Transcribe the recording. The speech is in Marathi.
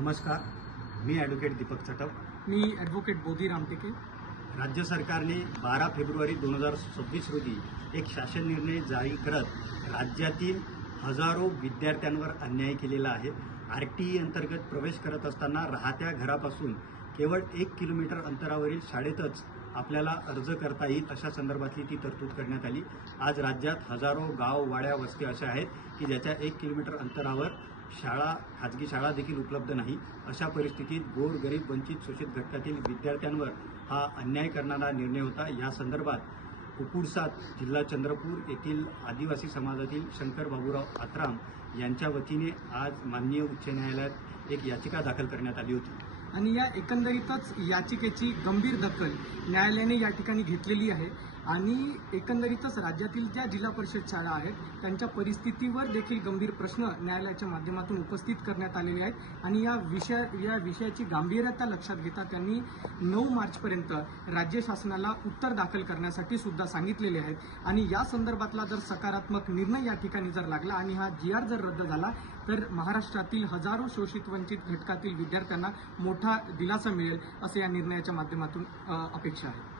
नमस्कार, मी ॲडव्होकेट दीपक चटप. मी ॲडव्होकेट बोधी रामटेके. राज्य सरकारने 12 फेब्रुवारी 2026 रोजी एक शासन निर्णय जारी करत राज्यातील हजारो विद्यार्थ्यांवर अन्याय केलेला आहे. RTE अंतर्गत प्रवेश करत असताना राहत्या घरापासून केवळ 1 किलोमीटर अंतरावरील शाळेतच आपल्याला अर्ज करता येईल अशा संदर्भातली ती तरतूद करण्यात आली. आज राज्यात हजारो गाव, वाड्या, वस्ती अशा आहेत की ज्याच्या 1 किलोमीटर अंतरावर शाळा, खाजगी शाळा देखील उपलब्ध नाही. अशा परिस्थितीत गोर, गरीब, वंचित, शोषित घटकातील विद्यार्थ्यांवर हा अन्याय करणारा निर्णय होता. या संदर्भात कुकुडसात जिल्हा चंद्रपूर येथील आदिवासी समाजातील शंकर बाबूराव आत्राम यांच्या वतीने आज माननीय उच्च न्यायालयात एक याचिका दाखल करण्यात आली होती. आणि या एकंदरीतच याचिकेची गंभीर दखल न्यायालयाने या ठिकाणी घेतलेली आहे. आणि एकंदरीतच राज्यातील ज्या जिल्हा परिषद शाळा आहेत त्यांच्या परिस्थितीवर देखील गंभीर प्रश्न न्यायालयाच्या माध्यमातून उपस्थित करण्यात आलेले आहेत. आणि या विषयाची गांभीर्यता लक्षात घेता त्यांनी 9 मार्चपर्यंत राज्य शासनाला उत्तर दाखल करण्यासाठी सुद्धा सांगितलेले आहेत. आणि या संदर्भातला जर सकारात्मक निर्णय या ठिकाणी जर लागला आणि हा GR जर रद्द झाला तर महाराष्ट्रातील हजारो शोषित वंचित घटकातील विद्यार्थ्यांना मोठा दिलासा मिळेल असं या निर्णयाच्या माध्यमातून अपेक्षा आहे.